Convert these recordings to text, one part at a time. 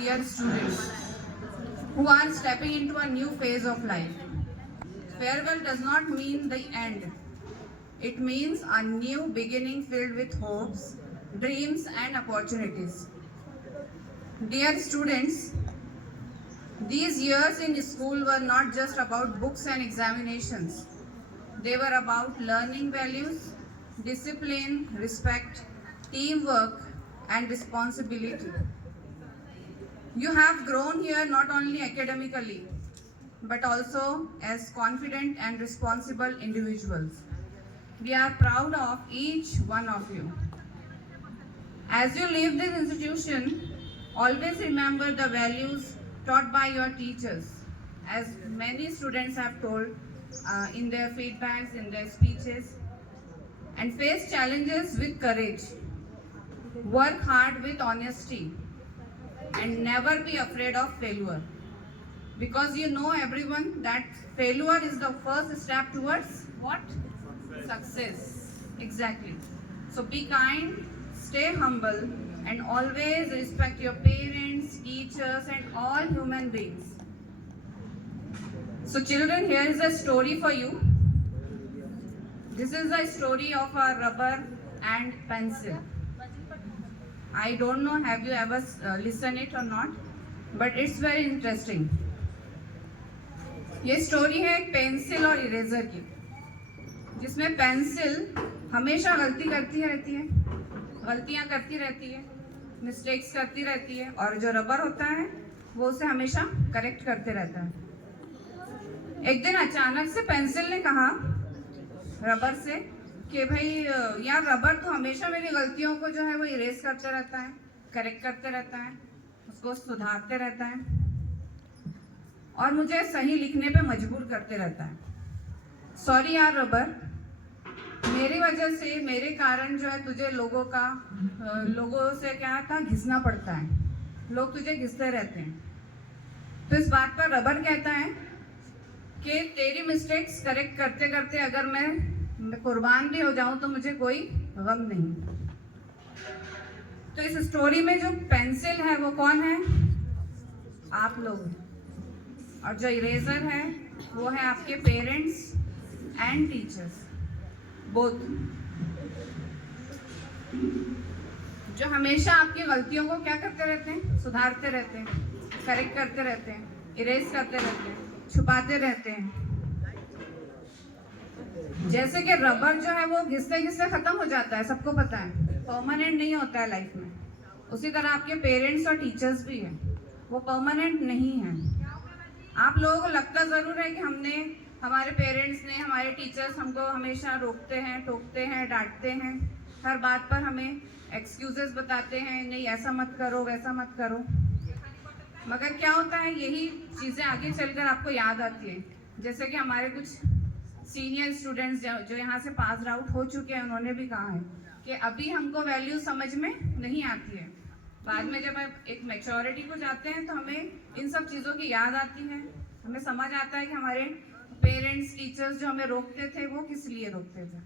dear students who are stepping into a new phase of life. Farewell does not mean the end. It means a new beginning filled with hopes, dreams and opportunities. Dear students, these years in school were not just about books and examinations. They were about learning values, discipline, respect, teamwork, and responsibility. You have grown here not only academically, but also as confident and responsible individuals. We are proud of each one of you. As you leave this institution, always remember the values taught by your teachers. As many students have told in their feedbacks, in their speeches, and face challenges with courage. Work hard with honesty and never be afraid of failure. Because you know everyone that failure is the first step towards what? Success. Exactly. So be kind, stay humble, and always respect your parents, teachers, and all human beings. So children, here is a story for you. This is the story of a rubber and pencil. I don't know have you ever listened it or not, but it's very interesting. ये story है एक pencil और eraser की, जिसमें pencil हमेशा गलती करती रहती है, गलतियां करती रहती है, मिस्टेक्स करती रहती है, और जो रबर होता है वो उसे हमेशा करेक्ट करते रहता है। एक दिन अचानक से पेंसिल ने कहा रबर से कि भाई यार रबर तो हमेशा मेरी गलतियों को जो है वो इरेज करते रहता है, करेक्ट करते रहता है, उसको सुधारते रहता है और मुझे सही लिखने पे मजबूर करते रहता है। सॉरी यार रबर, मेरी वजह से, मेरे कारण जो है तुझे लोगों से क्या था, घिसना पड़ता है, लोग तुझे घिसते रहते हैं। तो इस बात पर रबर कहता है कि तेरी मिस्टेक्स करेक्ट करते करते अगर मैं कुर्बान भी हो जाऊं तो मुझे कोई गम नहीं। तो इस स्टोरी में जो पेंसिल है वो कौन है? आप लोग। और जो इरेजर है वो है आपके पेरेंट्स एंड टीचर्स, बोथ, जो हमेशा आपकी गलतियों को क्या करते रहते हैं? सुधारते रहते हैं, करेक्ट करते रहते हैं, इरेज करते रहते हैं, छुपाते रहते हैं। जैसे कि रबर जो है वो घिसते घिसते खत्म हो जाता है, सबको पता है, परमानेंट नहीं होता है लाइफ में। उसी तरह आपके पेरेंट्स और टीचर्स भी हैं, वो परमानेंट नहीं हैं। आप लोगों को लगता ज़रूर है कि हमारे पेरेंट्स ने, हमारे टीचर्स हमको हमेशा रोकते हैं, टोकते हैं, डांटते हैं, हर बात पर हमें एक्सक्यूजेस बताते हैं, नहीं ऐसा मत करो, वैसा मत करो। मगर क्या होता है, यही चीज़ें आगे चलकर आपको याद आती है। जैसे कि हमारे कुछ सीनियर स्टूडेंट्स जो यहाँ से पास आउट हो चुके हैं, उन्होंने भी कहा है कि अभी हमको वैल्यू समझ में नहीं आती है, बाद में जब आप एक मैच्योरिटी को जाते हैं तो हमें इन सब चीज़ों की याद आती है, हमें समझ आता है कि हमारे पेरेंट्स, टीचर्स जो हमें रोकते थे वो किस लिए रोकते थे।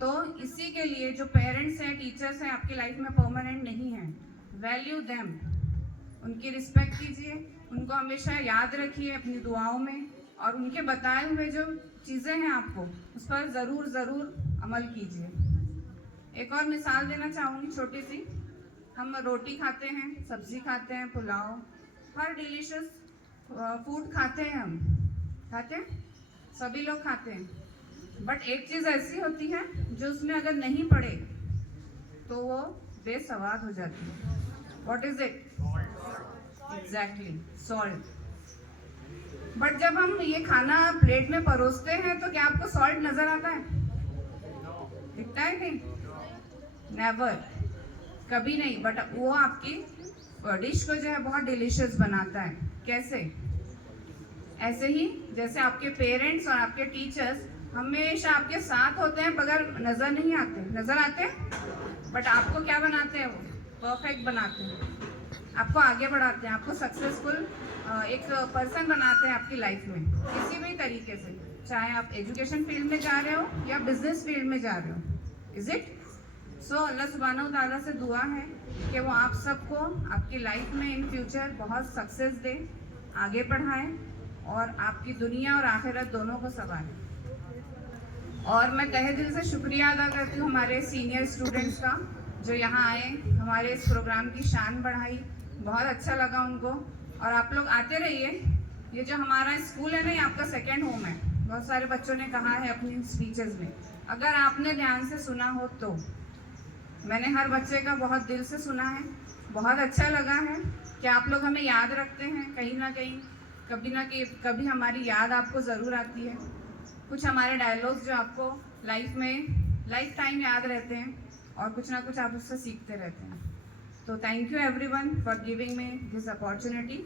तो इसी के लिए जो पेरेंट्स हैं, टीचर्स हैं, आपकी लाइफ में परमानेंट नहीं है। वैल्यू देम, उनकी रिस्पेक्ट कीजिए, उनको हमेशा याद रखिए अपनी दुआओं में, और उनके बताए हुए जो चीज़ें हैं आपको उस पर ज़रूर अमल कीजिए। एक और मिसाल देना चाहूँगी छोटी सी। हम रोटी खाते हैं, सब्जी खाते हैं, पुलाव, हर डिलीशियस फूड खाते हैं, हम खाते हैं, सभी लोग खाते हैं। बट एक चीज़ ऐसी होती है जो उसमें अगर नहीं पड़े तो वो बेसवाद हो जाती है। What is it? Exactly, salt. But जब हम ये खाना प्लेट में परोसते हैं तो क्या आपको सॉल्ट नजर आता है? दिखता है कहीं? नेवर, कभी नहीं। बट वो आपकी डिश को जो है बहुत डिलीशियस बनाता है। कैसे? ऐसे ही जैसे आपके पेरेंट्स और आपके टीचर्स हमेशा आपके साथ होते हैं मगर नजर नहीं आते, नजर आते हैं बट आपको क्या बनाते हैं? वो परफेक्ट बनाते हैं, आपको आगे बढ़ाते हैं, आपको सक्सेसफुल एक पर्सन बनाते हैं आपकी लाइफ में, किसी भी तरीके से, चाहे आप एजुकेशन फील्ड में जा रहे हो या बिजनेस फील्ड में जा रहे हो। Is it? सो अल्लाह सुब्हानहू तआला से दुआ है कि वो आप सबको आपकी लाइफ में इन फ्यूचर बहुत सक्सेस दे, आगे बढ़ाए और आपकी दुनिया और आखिरत दोनों को संभाले। और मैं तहे दिल से शुक्रिया अदा करती हूँ हमारे सीनियर स्टूडेंट्स का जो यहाँ आए, हमारे इस प्रोग्राम की शान बढ़ाई, बहुत अच्छा लगा उनको। और आप लोग आते रहिए, ये जो हमारा स्कूल है ना, ये आपका सेकेंड होम है। बहुत सारे बच्चों ने कहा है अपनी स्पीचेस में, अगर आपने ध्यान से सुना हो तो। मैंने हर बच्चे का बहुत दिल से सुना है, बहुत अच्छा लगा है कि आप लोग हमें याद रखते हैं कहीं ना कहीं, कभी ना कभी हमारी याद आपको ज़रूर आती है। कुछ हमारे डायलॉग्स जो आपको लाइफ टाइम याद रहते हैं और कुछ ना कुछ आप उससे सीखते रहते हैं। तो thank you everyone for giving me this opportunity.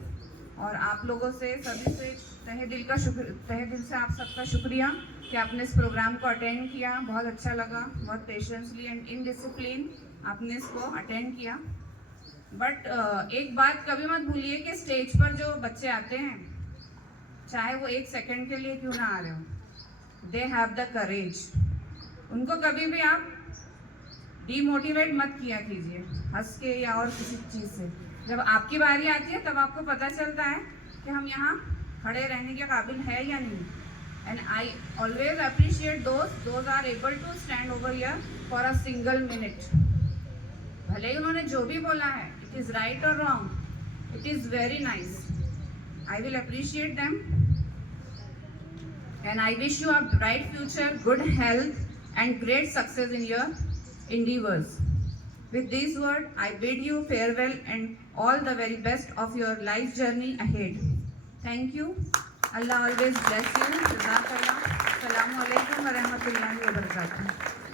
और आप लोगों से सभी से तहे दिल से आप सबका शुक्रिया कि आपने इस प्रोग्राम को अटेंड किया। बहुत अच्छा लगा, बहुत पेशेंसली एंड इन डिसिप्लिन आपने इसको अटेंड किया। बट एक बात कभी मत भूलिए कि स्टेज पर जो बच्चे आते हैं, चाहे वो 1 सेकंड के लिए क्यों ना आ रहे हो, दे हैव द करेज। उनको कभी भी आप डीमोटिवेट मत किया कीजिए हंस के या और किसी चीज़ से। जब आपकी बारी आती है तब आपको पता चलता है कि हम यहाँ खड़े रहने के काबिल है या नहीं। And I always appreciate those are able to stand over here for a single minute. भले ही उन्होंने जो भी बोला है, इट इज़ राइट और wrong, it is very nice, I will appreciate them. And I wish you a bright future, good health and great success in your endeavors. With these words, I bid you farewell and all the very best of your life journey ahead. Thank you. Allah always bless you. Jazakallah. Assalamu alaikum wa rahmatullahi wa barakatuh.